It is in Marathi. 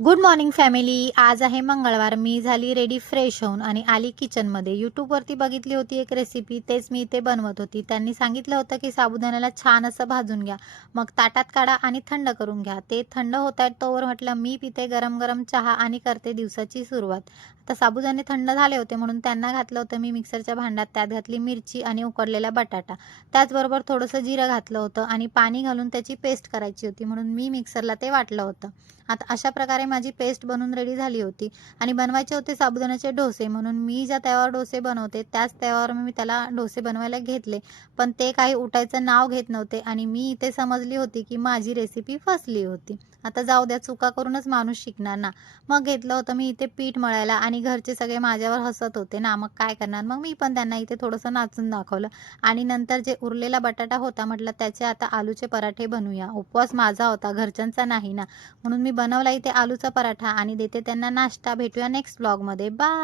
Good morning family. आज आहे मंगळवार. मी झाली रेडी फ्रेश होऊन आणि आली किचनमध्ये. यूट्यूबवरती बघितली होती एक रेसिपी, तेच मी इथे बनवत होती. त्यांनी सांगितलं होतं की साबुदाण्याला छान असं भाजून घ्या, मग ताटात काढा आणि थंड करून घ्या. ते थंड होत आहेत तोवर म्हटलं मी पिते गरम गरम चहा आणि करते दिवसाची सुरुवात. आता साबुदाणे थंड झाले होते म्हणून त्यांना घातलं होतं मी मिक्सरच्या भांड्यात. त्यात घातली मिरची आणि उकडलेला बटाटा, त्याचबरोबर थोडंसं जिरं घातलं होतं आणि पाणी घालून त्याची पेस्ट करायची होती म्हणून मी मिक्सरला ते वाटलं होतं. आता अशा प्रकारे माझी पेस्ट बनून रेडी झाली होती आणि बनवायचे होते साबुदाण्याचे डोसे, म्हणून मी ज्या तव्यावर डोसे बनवते त्याच तव्यावर मी त्याला डोसे बनवायला घेतले. पण ते काही उठायचं नाव घेत नव्हते आणि मी इथे समजली होती की माझी रेसिपी फसली होती. आता जाऊ द्या, चुका करूनच माणूस शिकणार ना. मग घेतलं होतं मी इथे पीठ मळायला आणि घरचे सगळे माझ्यावर हसत होते ना, मग काय करणार. मग मी पण त्यांना इथे थोडंसं नाचून दाखवलं आणि नंतर जे उरलेला बटाटा होता म्हटलं त्याचे आता आलूचे पराठे बनवूया. उपवास माझा होता, घरच्यांचा नाही ना, म्हणून मी बनवला इथे आलूचा पराठा आणि देते त्यांना नाश्ता. भेटूया नेक्स्ट ब्लॉगमध्ये. बाय.